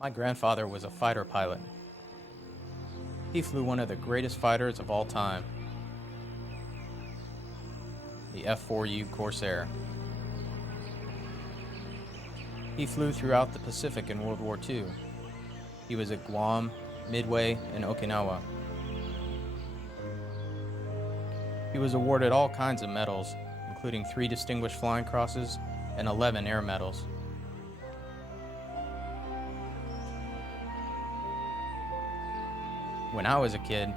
My grandfather was a fighter pilot. He flew one of the greatest fighters of all time, the F-4U Corsair. He flew throughout the Pacific in World War II. He was at Guam, Midway, and Okinawa. He was awarded all kinds of medals, including 3 Distinguished Flying Crosses and 11 Air Medals. When I was a kid,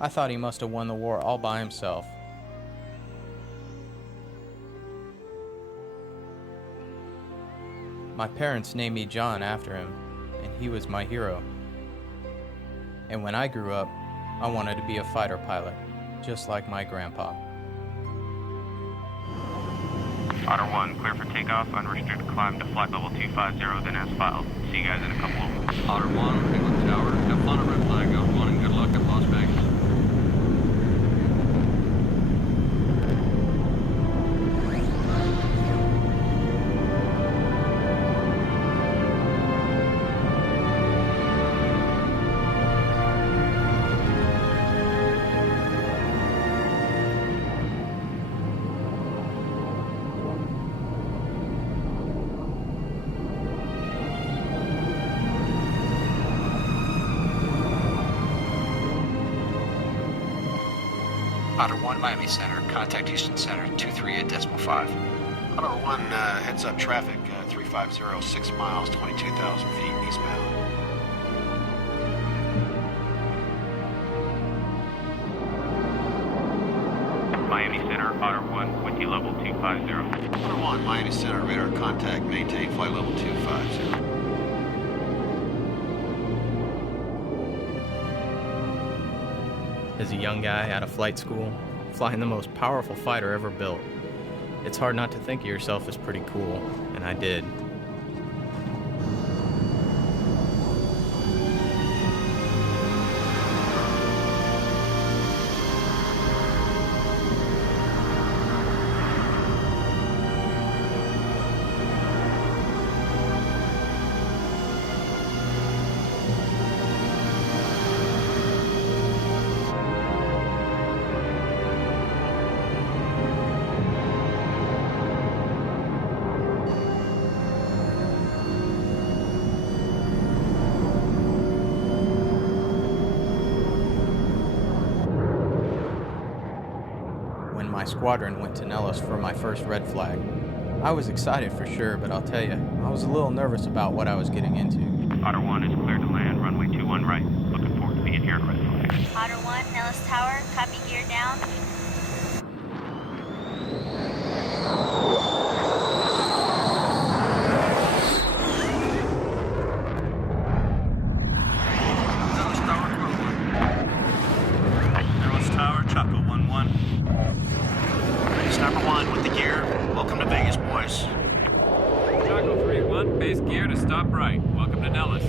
I thought he must have won the war all by himself. My parents named me John after him, and he was my hero. And when I grew up, I wanted to be a fighter pilot, just like my grandpa. Otter 1, clear for takeoff, unrestricted climb to flight level 250, then as filed. See you guys in a couple of minutes. Otter 1, England Tower, have fun at red flag out 1 and good luck at Las Vegas. Otter 1, Miami Center. Contact Houston Center, 238.5. Otter 1, heads up traffic, 350, 6 miles, 22,000 feet eastbound. Miami Center, Otter 1, with you level 250. Otter 1, Miami Center, radar contact, maintain flight level 250. As a young guy out of flight school, flying the most powerful fighter ever built, it's hard not to think of yourself as pretty cool, and I did. When my squadron went to Nellis for my first red flag, I was excited for sure, but I'll tell you, I was a little nervous about what I was getting into. Otter 1 is cleared to land, runway 21 right. Looking forward to being here at red flag. Otter 1, Nellis Tower, copy gear down. Nellis Tower, Chaco 1-1. Base number 1 with the gear. Welcome to Vegas, boys. Chaco 3-1, base gear to stop right. Welcome to Nellis.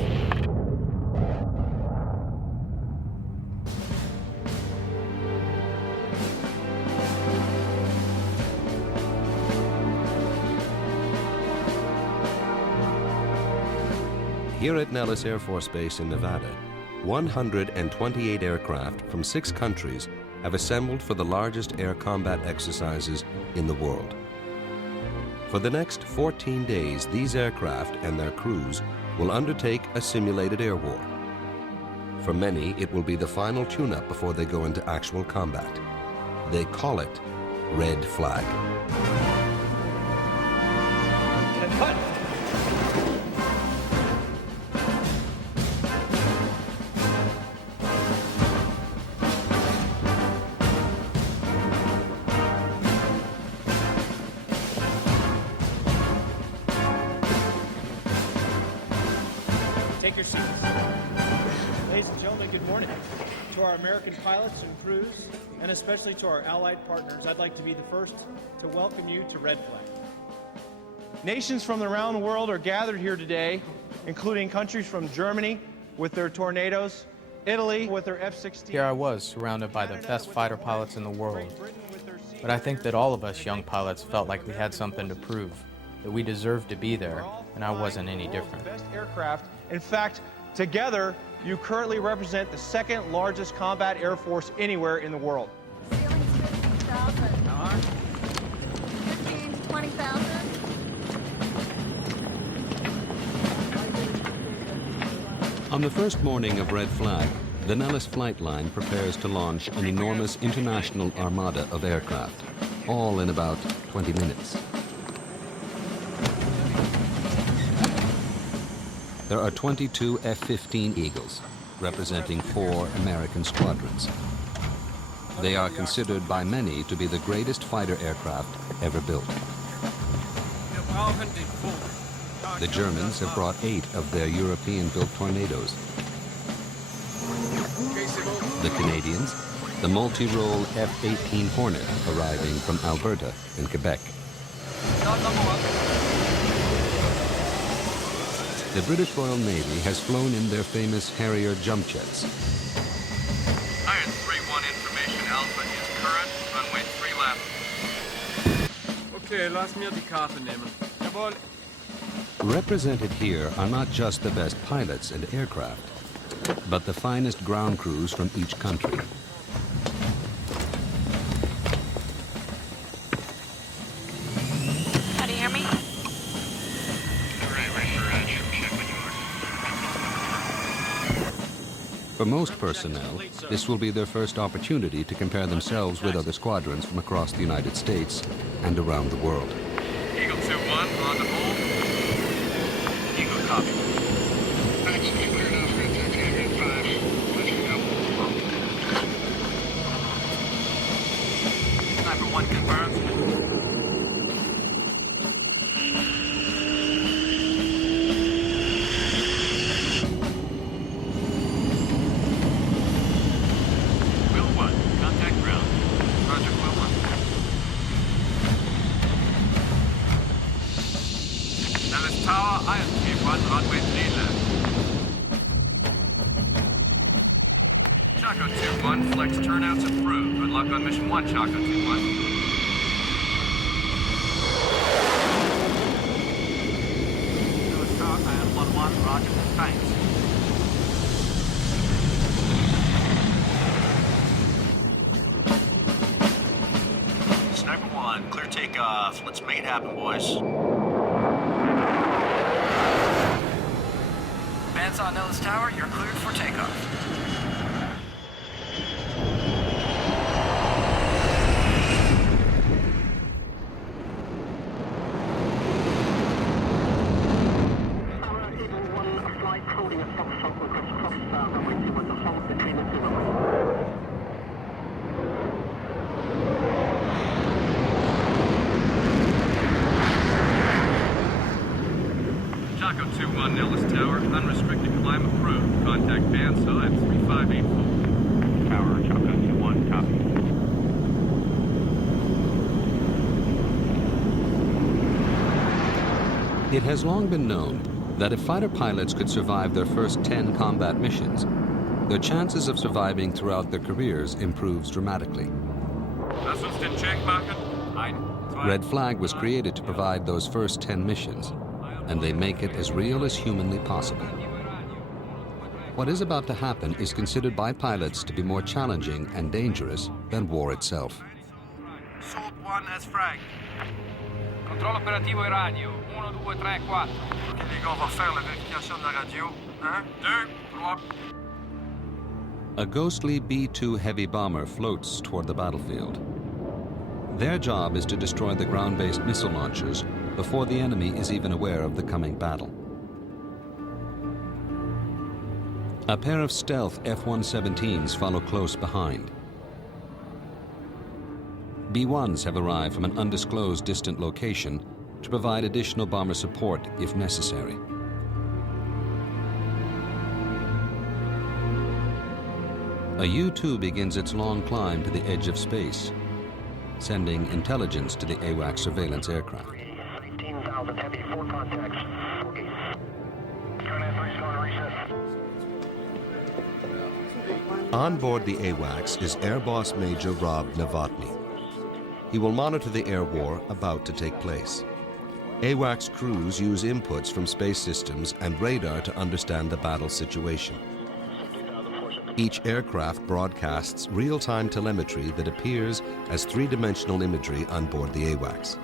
Here at Nellis Air Force Base in Nevada, 128 aircraft from 6 countries have assembled for the largest air combat exercises in the world. For the next 14 days, these aircraft and their crews will undertake a simulated air war. For many, it will be the final tune-up before they go into actual combat. They call it Red Flag. Take your seats. Ladies and gentlemen, good morning. To our American pilots and crews, and especially to our allied partners, I'd like to be the first to welcome you to Red Flag. Nations from around the world are gathered here today, including countries from Germany with their Tornadoes, Italy with their F-16. Here I was, surrounded by the best fighter pilots in the world. But I think that all of us young pilots felt like we had something to prove, that we deserved to be there, and I wasn't any different. The best aircraft In fact, together, you currently represent the second largest combat air force anywhere in the world. Ceiling's 15,000. 15 to 20,000. On the first morning of Red Flag, the Nellis flight line prepares to launch an enormous international armada of aircraft, all in about 20 minutes. There are 22 F-15 Eagles, representing 4 American squadrons. They are considered by many to be the greatest fighter aircraft ever built. The Germans have brought 8 of their European-built Tornadoes. The Canadians, the multi-role F-18 Hornet arriving from Alberta in Quebec. The British Royal Navy has flown in their famous Harrier jump jets. Iron 3-1 information. Alpha is current. Runway 3 left. Okay, lass mir die Karte nehmen. Jawohl. Represented here are not just the best pilots and aircraft, but the finest ground crews from each country. How do you hear me? For most personnel, this will be their first opportunity to compare themselves with other squadrons from across the United States and around the world. Eagle 2-1, on the hold. Eagle copy. Sniper 1 confirmed. Will 1, contact ground. Roger, Will 1. Nellis Tower, Iron 3-1, runway 3 left. Chaco 2-1, flex turnouts approved. Good luck on mission 1, Chaco 2-1. Nellis Tower, Iron 1-1, roger. Thanks. Sniper 1, clear takeoff. Let's make it happen, boys. Bandsaw Nellis Tower, you're cleared for takeoff. Chaco 2-1, Nellis Tower, unrestricted climb approved. Contact bandsaw at 3584. Tower, Chaco 2-1, copy. It has long been known that if fighter pilots could survive their first 10 combat missions, their chances of surviving throughout their careers improves dramatically. Lass uns den Check machen. Red Flag was created to provide those first 10 missions, and they make it as real as humanly possible. What is about to happen is considered by pilots to be more challenging and dangerous than war itself. Salt 1 as frag. Controllo operativo e radio. 1, 2, 3, 4. Les gars, on va faire la vérification de la radio. 1, 2, 3. A ghostly B-2 heavy bomber floats toward the battlefield. Their job is to destroy the ground-based missile launchers before the enemy is even aware of the coming battle. A pair of stealth F-117s follow close behind. B-1s have arrived from an undisclosed distant location to provide additional bomber support if necessary. A U-2 begins its long climb to the edge of space, sending intelligence to the AWACS surveillance aircraft. 18,000 heavy, 4 contacts. On board the AWACS is Air Boss Major Rob Novotny. He will monitor the air war about to take place. AWACS crews use inputs from space systems and radar to understand the battle situation. Each aircraft broadcasts real-time telemetry that appears as three-dimensional imagery on board the AWACS.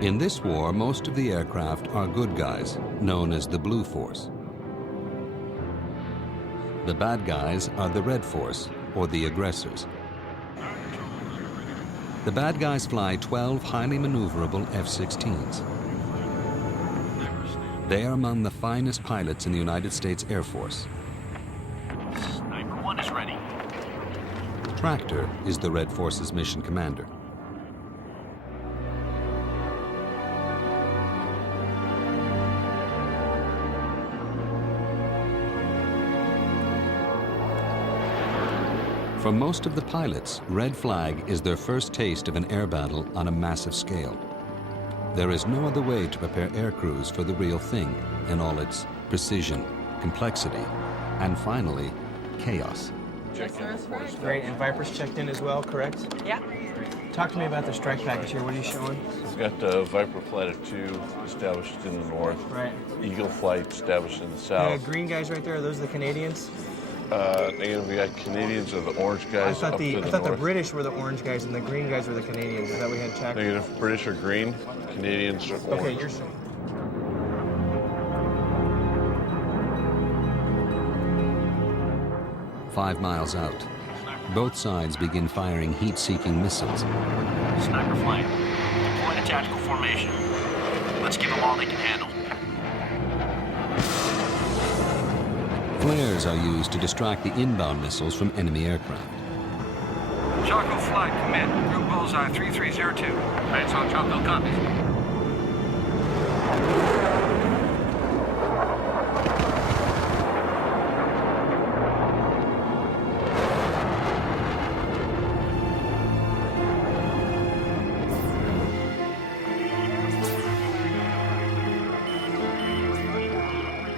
In this war, most of the aircraft are good guys, known as the Blue Force. The bad guys are the Red Force, or the aggressors. The bad guys fly 12 highly maneuverable F-16s. They are among the finest pilots in the United States Air Force. Sniper 1 is ready. Tractor is the Red Force's mission commander. For most of the pilots, red flag is their first taste of an air battle on a massive scale. There is no other way to prepare air crews for the real thing in all its precision, complexity, and finally, chaos. Great, and Viper's checked in as well, correct? Yeah. Talk to me about the strike package here. What are you showing? We've got Viper Flight of 2 established in the north. Right. Eagle Flight established in the south. The green guys right there, are those the Canadians? Again, we got Canadians are the orange guys I up to the thought north. the British were the orange guys and the green guys were the Canadians. Is that we had checked? Negative. British are green, Canadians are orange. Okay, you're saying. "5 miles out, both sides begin firing heat-seeking missiles. Sniper flight. Deploying a tactical formation. Let's give them all they can handle. Flares are used to distract the inbound missiles from enemy aircraft. Chaco flight, commit. Group bullseye 3302. Lights on Chaco, copies.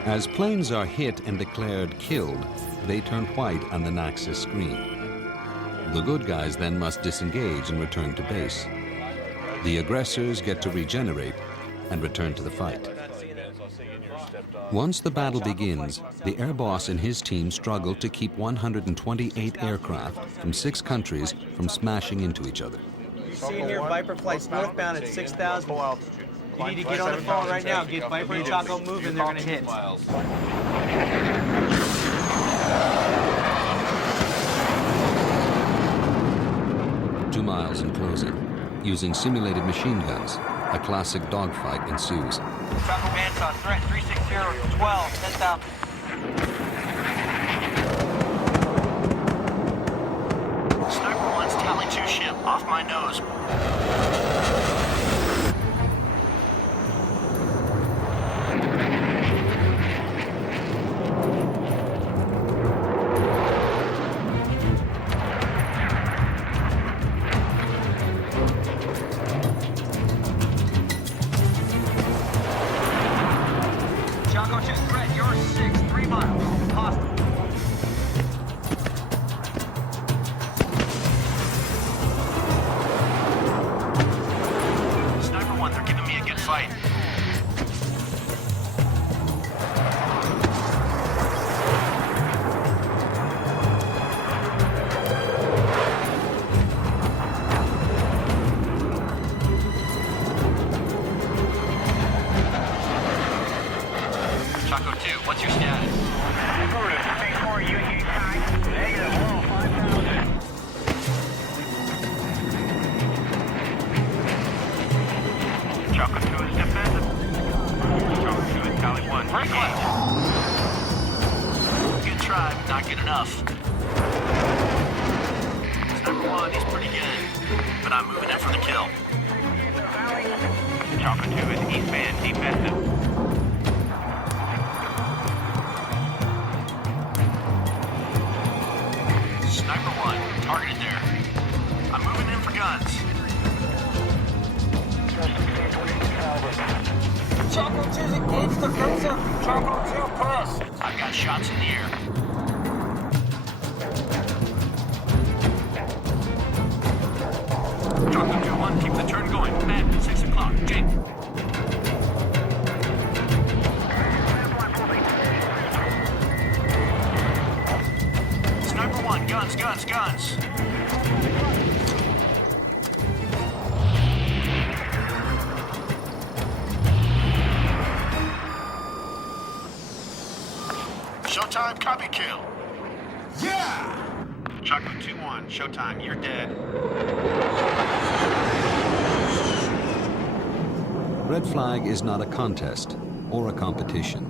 As planes are hit and declared killed, they turn white on the Naxos screen. The good guys then must disengage and return to base. The aggressors get to regenerate and return to the fight. Once the battle begins, the air boss and his team struggle to keep 128 aircraft from 6 countries from smashing into each other. You see here, Viper flights northbound at 6,000. You need to get on the phone right now. Get Viper and Chaco moving. They're going to hit. $2 miles in closing. Using simulated machine guns, a classic dogfight ensues. Chaco band's on threat 360 12. 10,000. Sniper 1's Tally 2 ship. Off my nose. Chaco 2 threat, you're 6, 3 miles. Hostile. Sniper 1, they're giving me a good fight. Chaco 2, what's your status? Chaco 2 is defensive. Chaco 2 is Tally 1. Good try, but not good enough. Sniper 1, he's pretty good, but I'm moving in for the kill. Chaco 2 is East Band defensive. Sniper 1, targeted there. I'm moving in for guns. Chaco 2's engaged defensive. Chaco 2 press. I've got shots in the air. Chocolate 2-1, keep the turn going. Matt, 6 o'clock. Jake. Sniper 1, guns, guns, guns. Showtime, copy kill. Yeah! Chocolate 2-1, Showtime, you're dead. Red Flag is not a contest or a competition.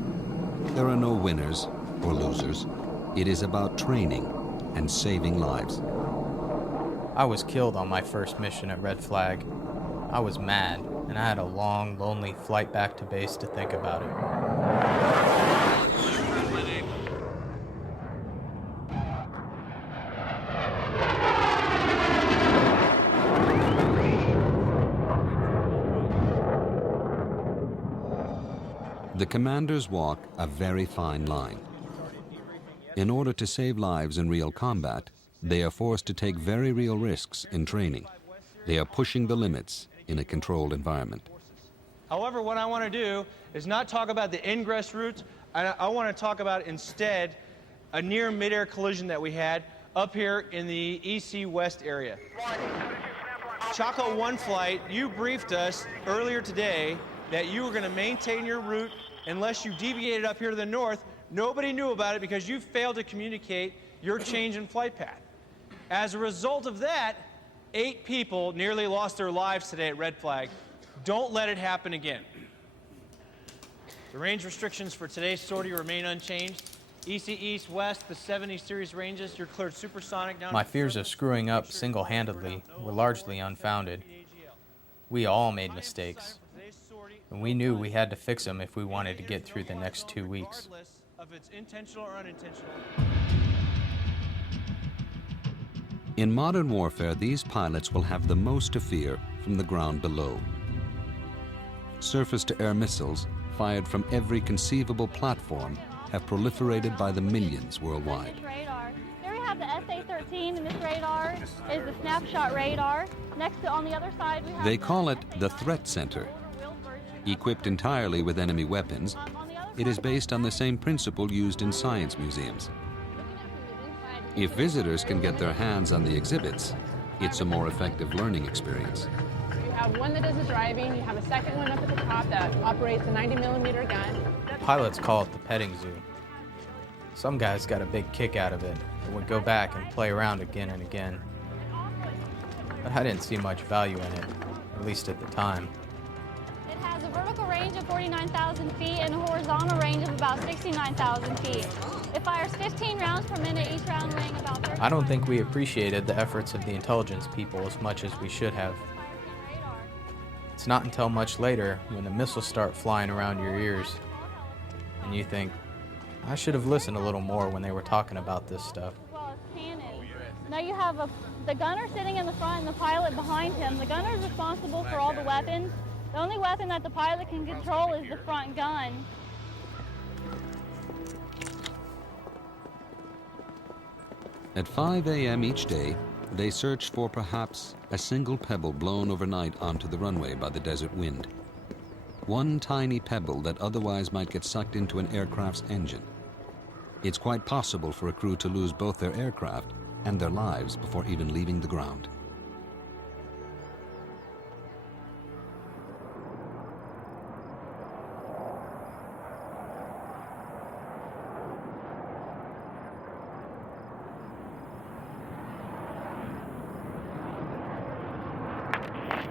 There are no winners or losers. It is about training and saving lives. I was killed on my first mission at Red Flag. I was mad, and I had a long, lonely flight back to base to think about it. The commanders walk a very fine line. In order to save lives in real combat, they are forced to take very real risks in training. They are pushing the limits in a controlled environment. However, what I want to do is not talk about the ingress routes. I want to talk about instead a near mid-air collision that we had up here in the EC West area. Choco 1 flight, you briefed us earlier today that you were going to maintain your route unless you deviated up here to the north. Nobody knew about it because you failed to communicate your change in flight path. As a result of that, 8 people nearly lost their lives today at Red Flag. Don't let it happen again. The range restrictions for today's sortie remain unchanged. EC East West, the 70 series ranges, you're cleared supersonic down. My fears of screwing up single-handedly were largely unfounded. We all made mistakes, and we knew we had to fix them if we wanted to get through the next 2 weeks. Of its intentional or unintentional. In modern warfare, these pilots will have the most to fear from the ground below. Surface-to-air missiles, fired from every conceivable platform, have proliferated by the millions worldwide. Radar. There we have the SA-13, and this radar is the snapshot radar. Next to, on the other side, we have They call it the Threat Center. Equipped entirely with enemy weapons, it is based on the same principle used in science museums. If visitors can get their hands on the exhibits, it's a more effective learning experience. You have one that does the driving, you have a second one up at the top that operates a 90mm gun. Pilots call it the petting zoo. Some guys got a big kick out of it and would go back and play around again and again. But I didn't see much value in it, at least at the time. It has a vertical range of 49,000 feet and a horizontal range of about 69,000 feet. It fires 15 rounds per minute, each round weighing about 30. I don't think we appreciated the efforts of the intelligence people as much as we should have. It's not until much later, when the missiles start flying around your ears, and you think, I should have listened a little more when they were talking about this stuff. Now you have the gunner sitting in the front and the pilot behind him. The gunner is responsible for all the weapons. The only weapon that the pilot can control is the front gun. At 5 a.m. each day, they search for perhaps a single pebble blown overnight onto the runway by the desert wind. One tiny pebble that otherwise might get sucked into an aircraft's engine. It's quite possible for a crew to lose both their aircraft and their lives before even leaving the ground.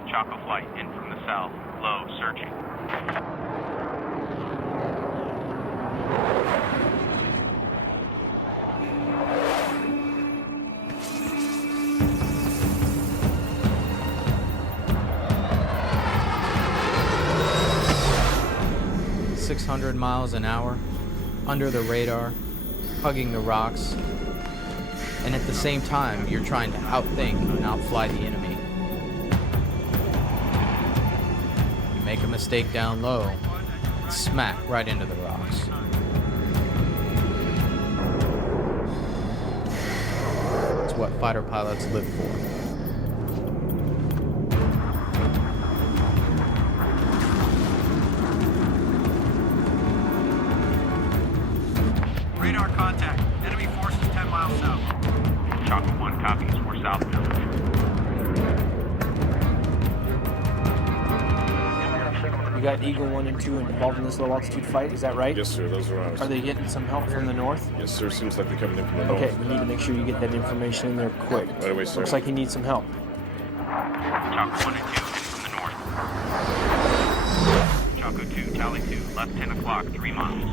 Chaco flight in from the south, low, searching. .600 miles an hour, under the radar, hugging the rocks, and at the same time, you're trying to outthink and outfly the enemy. Make a mistake down low, and smack right into the rocks. It's what fighter pilots live for. or southbound. You got Eagle 1 and 2 involved in this low altitude fight, is that right? Yes, sir, those are ours. Are they getting some help from the north? Yes, sir, seems like they're coming in from the north. Okay, we need to make sure you get that information in there quick. Right away, sir. Looks like he needs some help. Chaco 1 and 2 in from the north. Chaco 2, Tally 2, left 10 o'clock, 3 miles.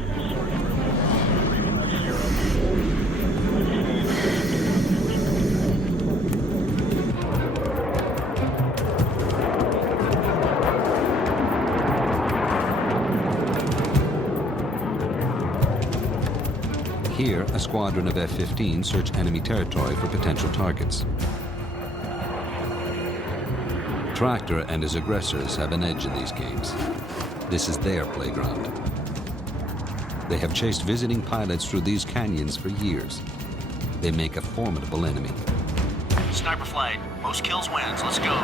Here, a squadron of F-15 search enemy territory for potential targets. Tractor and his aggressors have an edge in these games. This is their playground. They have chased visiting pilots through these canyons for years. They make a formidable enemy. Sniper flight. Most kills wins. Let's go.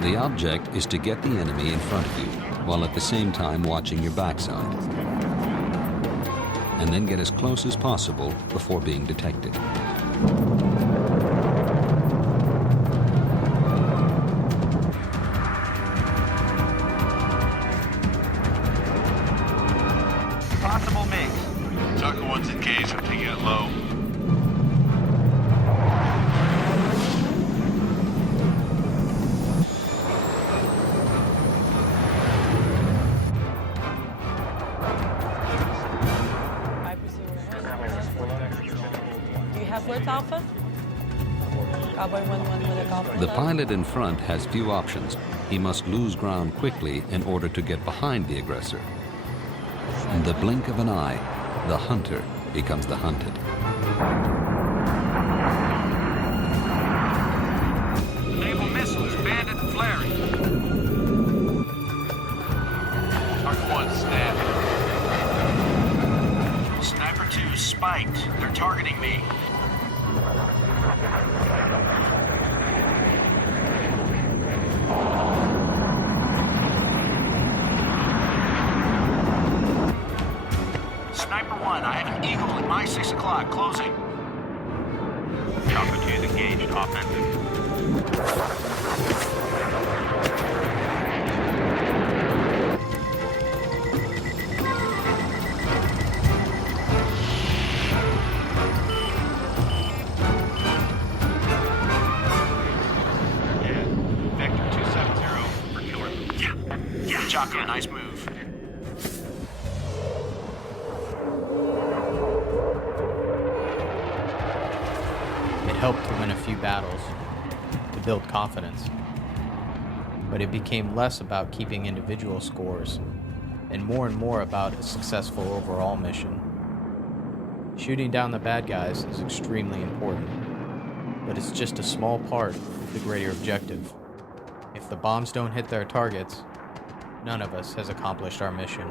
The object is to get the enemy in front of you, while at the same time watching your backside. And then get as close as possible before being detected. Possible mix. Tucker 1's engaged. I'm taking it low. Alpha? Cowboy 1-1 with a Golf. The pilot in front has few options. He must lose ground quickly in order to get behind the aggressor. In the blink of an eye, the hunter becomes the hunted. Naval missiles, bandit and flaring. Tucker 1 snapped. Sniper 2 spiked. They're targeting me. Sniper 1, I have an Eagle at my 6 o'clock, closing. Chaco 2 is engaged, offensive. Chaco, nice move. It helped to win a few battles, to build confidence. But it became less about keeping individual scores, and more about a successful overall mission. Shooting down the bad guys is extremely important, but it's just a small part of the greater objective. If the bombs don't hit their targets, none of us has accomplished our mission.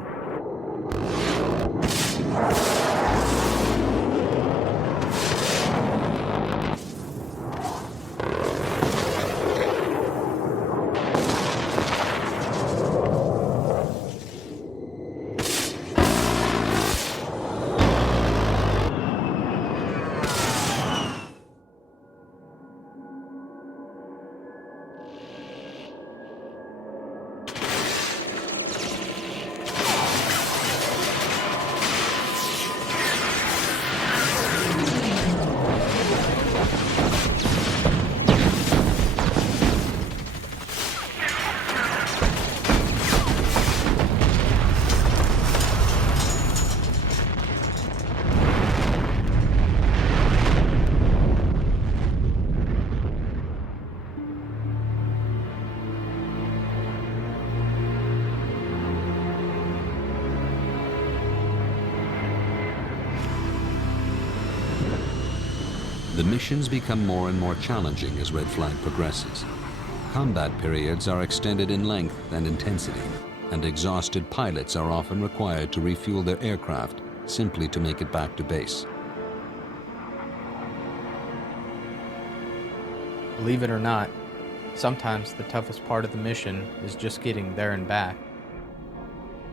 The missions become more and more challenging as Red Flag progresses. Combat periods are extended in length and intensity, and exhausted pilots are often required to refuel their aircraft simply to make it back to base. Believe it or not, Sometimes the toughest part of the mission is just getting there and back.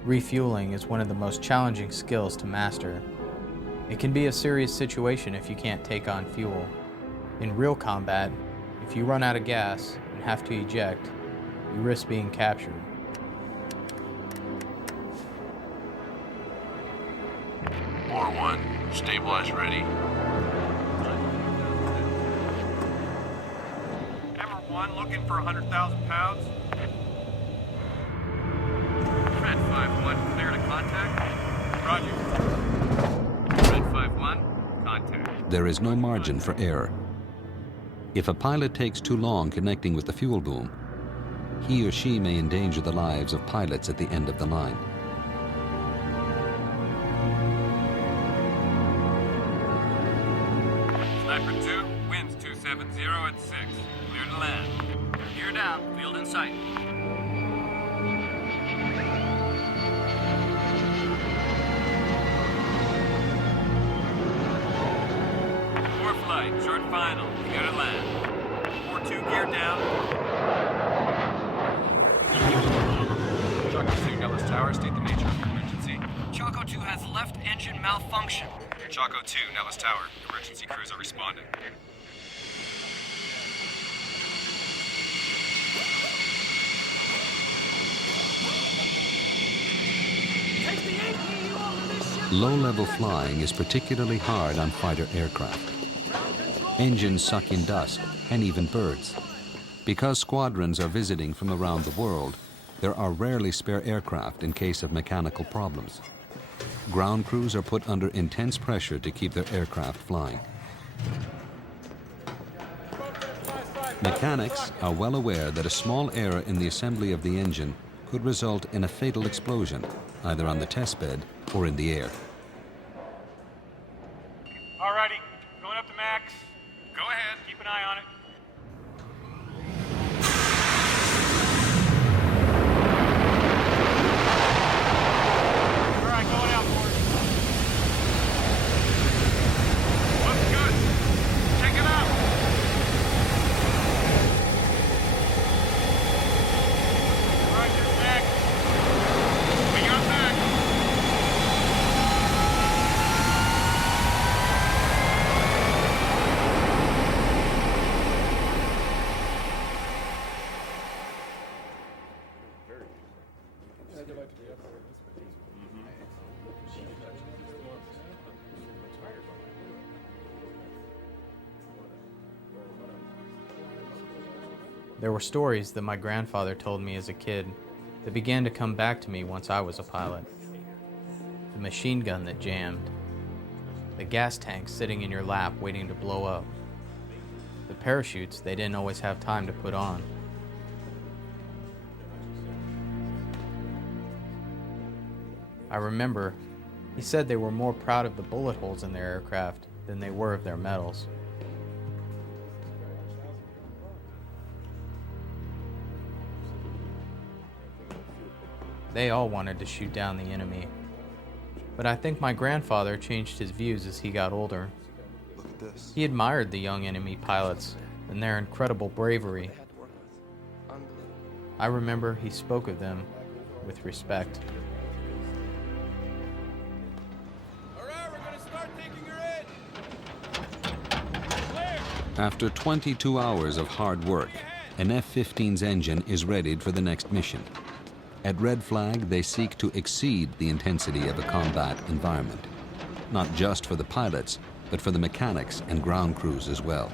Refueling is one of the most challenging skills to master. It can be a serious situation if you can't take on fuel. In real combat, if you run out of gas and have to eject, you risk being captured. Bore 1, stabilize ready. Hammer 1 looking for 100,000 pounds. Red 5-1, clear to contact. Roger. Red 5-1, contact. There is no margin for error. If a pilot takes too long connecting with the fuel boom, he or she may endanger the lives of pilots at the end of the line. Sniper 2, winds 270 at 6. Clear to land. Gear down, field in sight. Four flight, short final, clear to land. 4-2, gear down. Choco 2, Nellis Tower, state the nature of your emergency. Choco 2 has left engine malfunction. Choco 2, Nellis Tower, emergency crews are responding. Low-level flying is particularly hard on fighter aircraft. Engines suck in dust and even birds. Because squadrons are visiting from around the world, there are rarely spare aircraft in case of mechanical problems. Ground crews are put under intense pressure to keep their aircraft flying. Mechanics are well aware that a small error in the assembly of the engine could result in a fatal explosion, either on the test bed or in the air. Alrighty, going up to max. Go ahead, keep an eye on it. All right, going out for it. Looks good. Check it out. All right, you're back. We got back. There were stories that my grandfather told me as a kid that began to come back to me once I was a pilot. The machine gun that jammed. The gas tank sitting in your lap waiting to blow up. The parachutes they didn't always have time to put on. I remember he said they were more proud of the bullet holes in their aircraft than they were of their medals. They all wanted to shoot down the enemy. But I think my grandfather changed his views as he got older. Look at this. He admired the young enemy pilots and their incredible bravery. I remember he spoke of them with respect. After 22 hours of hard work, an F-15's engine is readied for the next mission. At Red Flag, they seek to exceed the intensity of a combat environment, not just for the pilots, but for the mechanics and ground crews as well.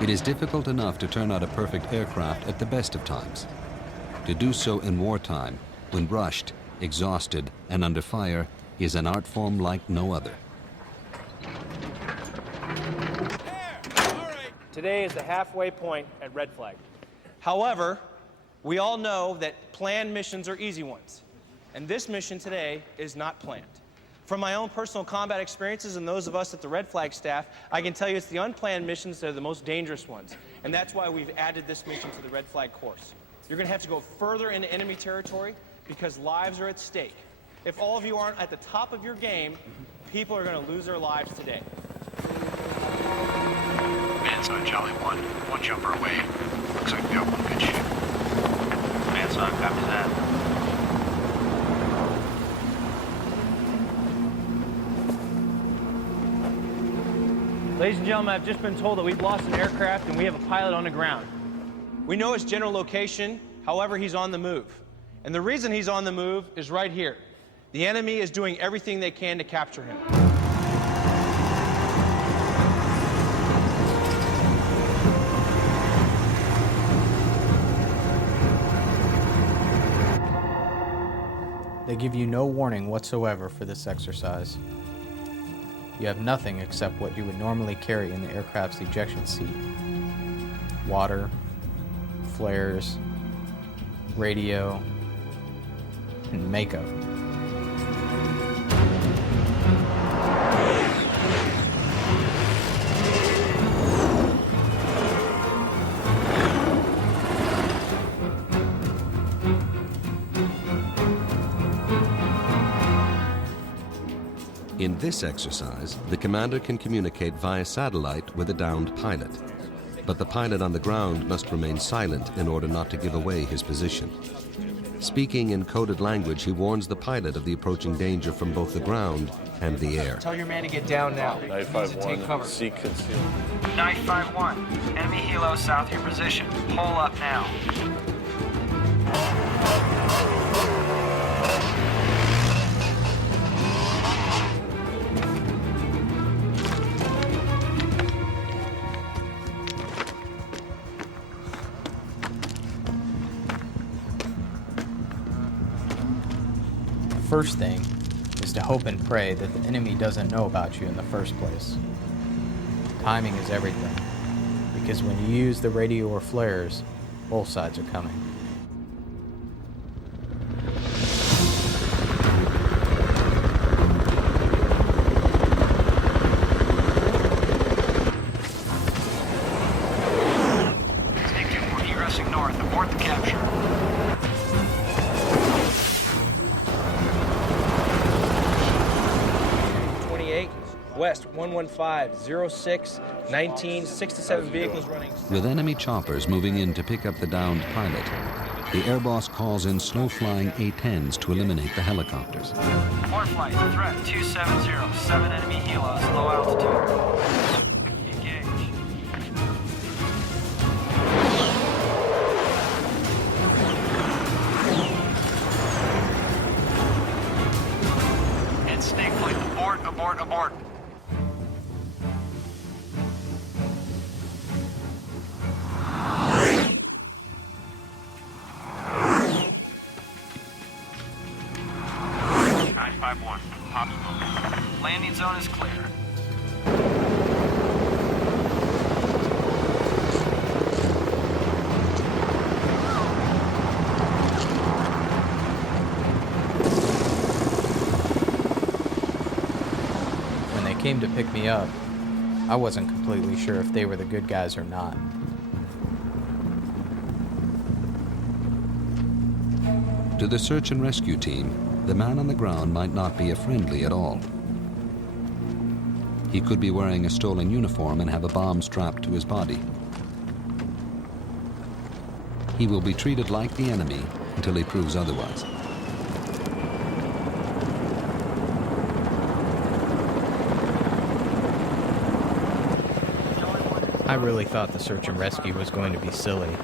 It is difficult enough to turn out a perfect aircraft at the best of times. To do so in wartime, when rushed, exhausted, and under fire, is an art form like no other. Today is the halfway point at Red Flag. However, we all know that planned missions are easy ones. And this mission today is not planned. From my own personal combat experiences and those of us at the Red Flag staff, I can tell you it's the unplanned missions that are the most dangerous ones. And that's why we've added this mission to the Red Flag course. You're going to have to go further into enemy territory because lives are at stake. If all of you aren't at the top of your game, people are going to lose their lives today. Jolly 1 jumper away. Looks like we got one good shoot. Man side, copy that. Ladies and gentlemen, I've just been told that we've lost an aircraft and we have a pilot on the ground. We know his general location, however, he's on the move. And the reason he's on the move is right here. The enemy is doing everything they can to capture him. They give you no warning whatsoever for this exercise. You have nothing except what you would normally carry in the aircraft's ejection seat. Water, flares, radio, and makeup. In this exercise, the commander can communicate via satellite with a downed pilot. But the pilot on the ground must remain silent in order not to give away his position. Speaking in coded language, he warns the pilot of the approaching danger from both the ground and the air. Tell your man to get down now. 951, seek conceal. 951, enemy helo south of your position. Hole up now. First thing is to hope and pray that the enemy doesn't know about you in the first place. Timing is everything, because when you use the radio or flares, both sides are coming. Snake 2-4 egressing north. Abort the capture. West 115, 06, 19, 6 to 7 vehicles running. With enemy choppers moving in to pick up the downed pilot, the air boss calls in slow-flying A-10s to eliminate the helicopters. More flight, threat 270, 7 enemy helos, low altitude. Engage. And snake flight, abort, abort, abort. Landing zone is clear. When they came to pick me up, I wasn't completely sure if they were the good guys or not. To the search and rescue team, the man on the ground might not be a friendly at all. He could be wearing a stolen uniform and have a bomb strapped to his body. He will be treated like the enemy until he proves otherwise. I really thought the search and rescue was going to be silly.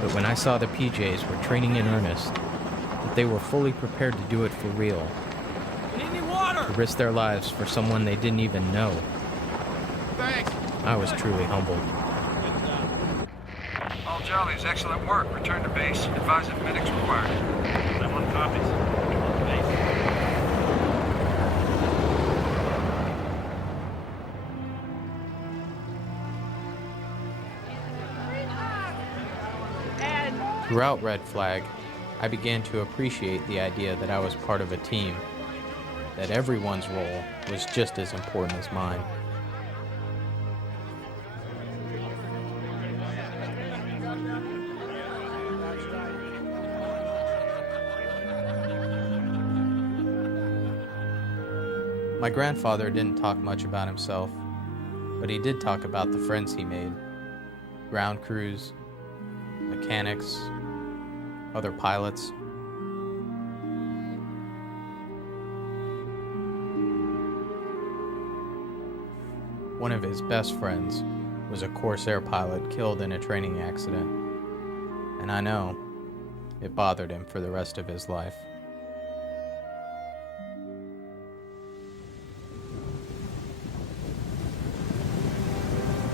But when I saw the PJs were training in earnest, that they were fully prepared to do it for real, to risk their lives for someone they didn't even know, Thanks. I was truly humbled. All Jollies, excellent work. Return to base. Advise if medics required. That one copies. On base. Throughout Red Flag, I began to appreciate the idea that I was part of a team, that everyone's role was just as important as mine. My grandfather didn't talk much about himself. But he did talk about the friends he made. Ground crews, mechanics, other pilots. One of his best friends was a Corsair pilot killed in a training accident, and I know it bothered him for the rest of his life.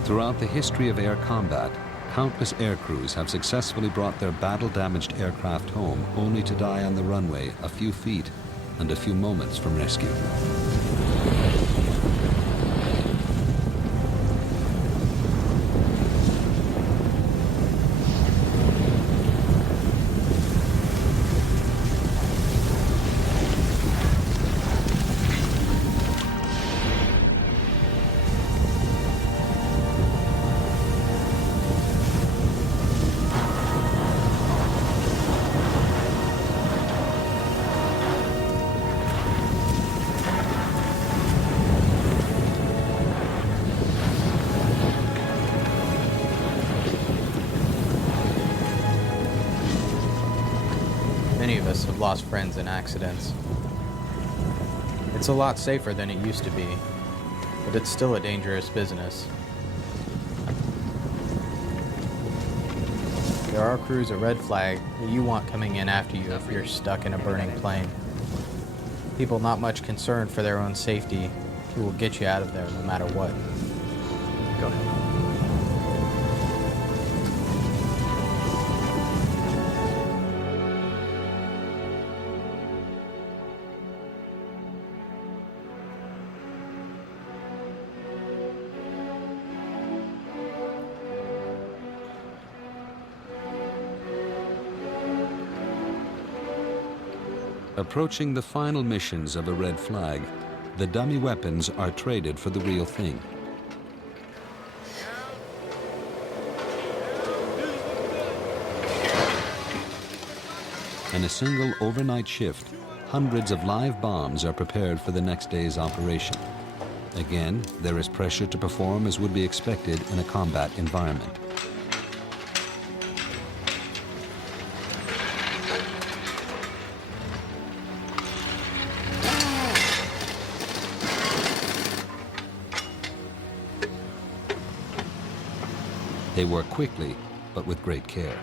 Throughout the history of air combat, countless air crews have successfully brought their battle-damaged aircraft home only to die on the runway a few feet and a few moments from rescue. Many of us have lost friends in accidents. It's a lot safer than it used to be, but it's still a dangerous business. There are crews at Red Flag that you want coming in after you if you're stuck in a burning plane. People not much concerned for their own safety who will get you out of there no matter what. Go ahead. Approaching the final missions of a Red Flag, the dummy weapons are traded for the real thing. In a single overnight shift, hundreds of live bombs are prepared for the next day's operation. Again, there is pressure to perform as would be expected in a combat environment. They work quickly, but with great care.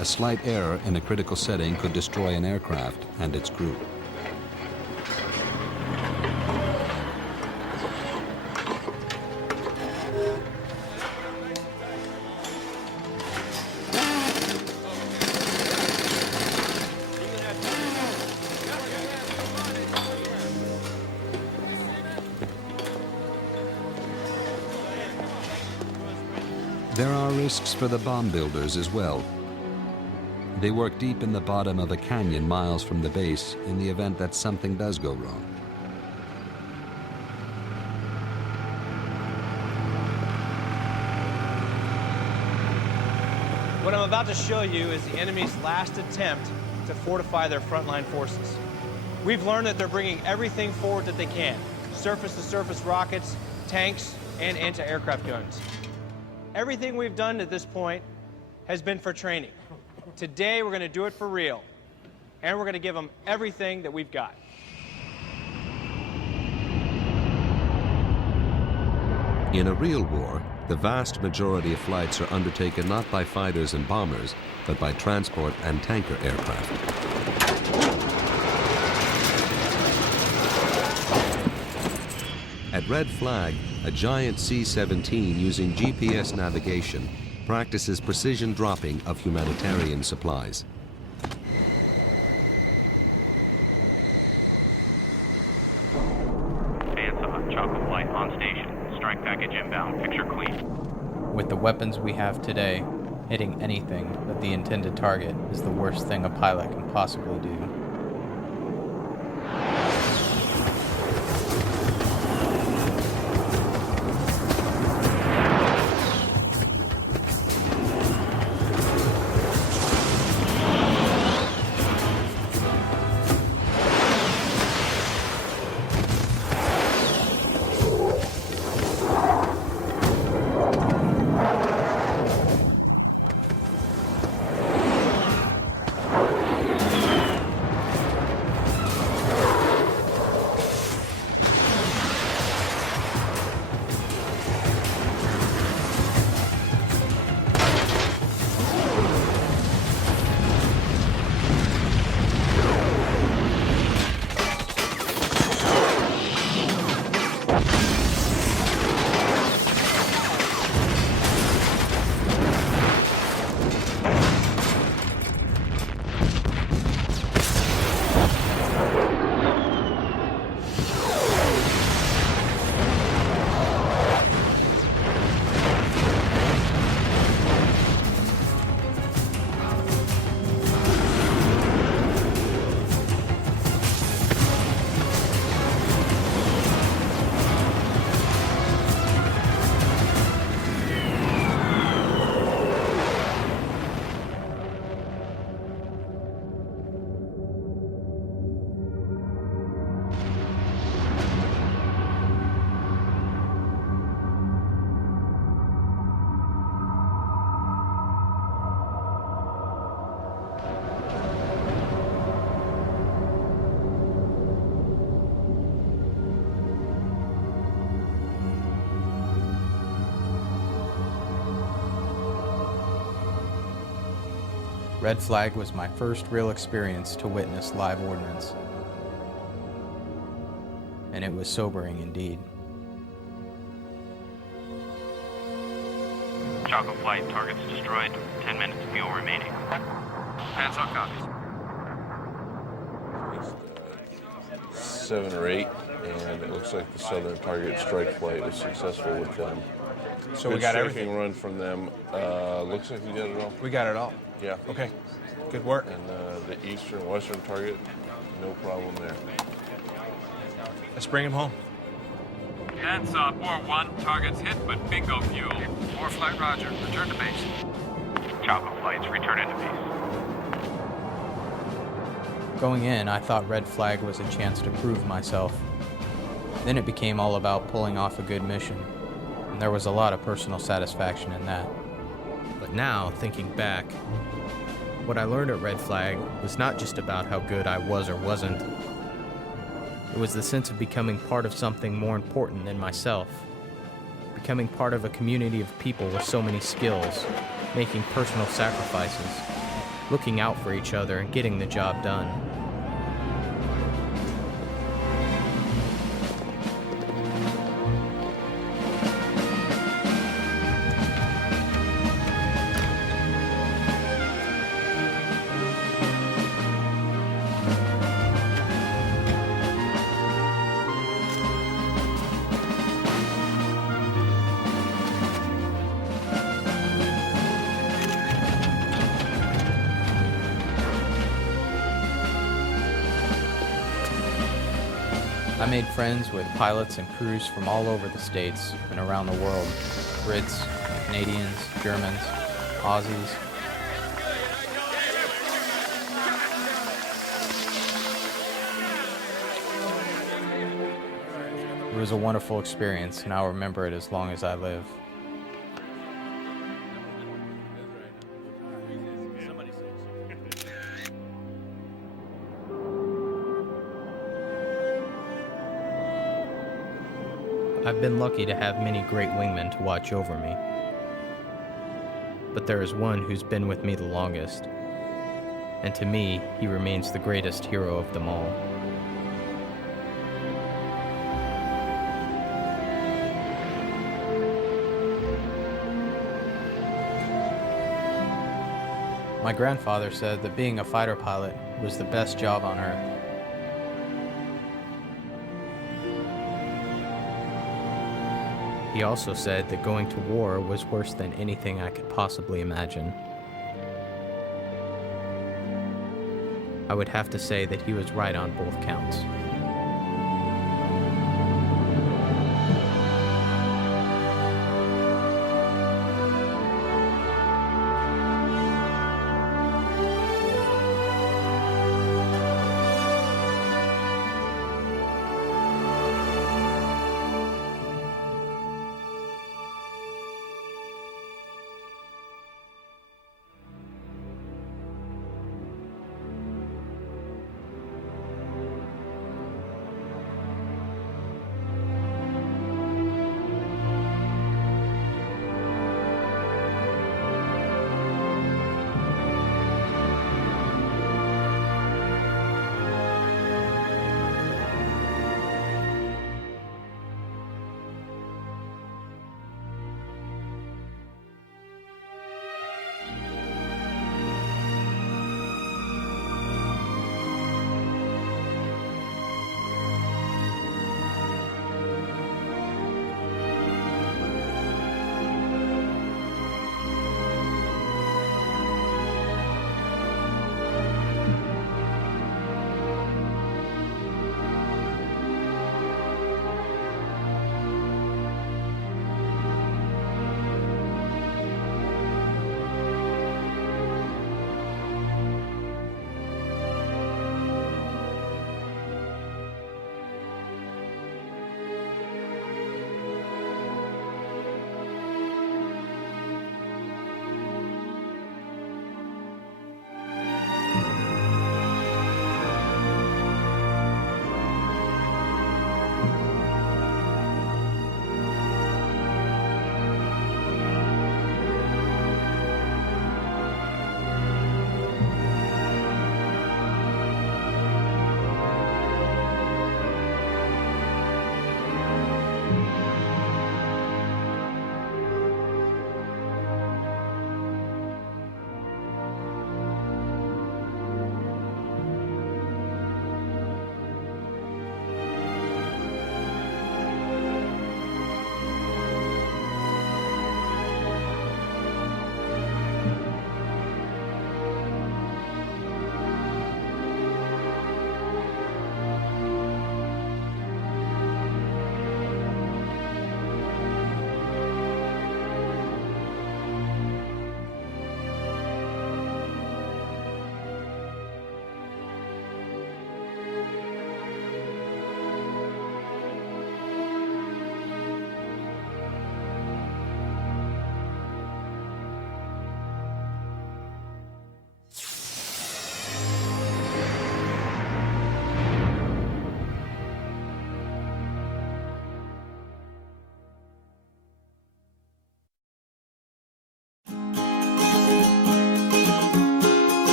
A slight error in a critical setting could destroy an aircraft and its crew. There are risks for the bomb builders as well. They work deep in the bottom of a canyon miles from the base in the event that something does go wrong. What I'm about to show you is the enemy's last attempt to fortify their frontline forces. We've learned that they're bringing everything forward that they can. Surface-to-surface rockets, tanks, and anti-aircraft guns. Everything we've done at this point has been for training. Today, we're going to do it for real. And we're going to give them everything that we've got. In a real war, the vast majority of flights are undertaken not by fighters and bombers, but by transport and tanker aircraft. At Red Flag, a giant C-17 using GPS navigation practices precision dropping of humanitarian supplies. Bandsaw, Chocolate Flight on station. Strike package inbound. Picture clean. With the weapons we have today, hitting anything but the intended target is the worst thing a pilot can possibly do. Red Flag was my first real experience to witness live ordnance, and it was sobering indeed. Choco Flight, targets destroyed, 10 minutes fuel remaining. Hands on copies. 7 or 8, and it looks like the southern target strike flight was successful with them. So Good we got striking everything. run from them. Looks like we got it all. We got it all. Yeah. Okay. Good work. And the eastern western target, no problem there. Let's bring him home. Hands up, War 1. Targets hit, but bingo fuel. War Flight, roger. Return to base. Choco Flights, returning to base. Going in, I thought Red Flag was a chance to prove myself. Then it became all about pulling off a good mission, and there was a lot of personal satisfaction in that. But now, thinking back, what I learned at Red Flag was not just about how good I was or wasn't. It was the sense of becoming part of something more important than myself. Becoming part of a community of people with so many skills, making personal sacrifices, looking out for each other and getting the job done. I made friends with pilots and crews from all over the states and around the world. Brits, Canadians, Germans, Aussies. It was a wonderful experience, and I'll remember it as long as I live. I've been lucky to have many great wingmen to watch over me, but there is one who's been with me the longest, and to me, he remains the greatest hero of them all. My grandfather said that being a fighter pilot was the best job on earth. He also said that going to war was worse than anything I could possibly imagine. I would have to say that he was right on both counts.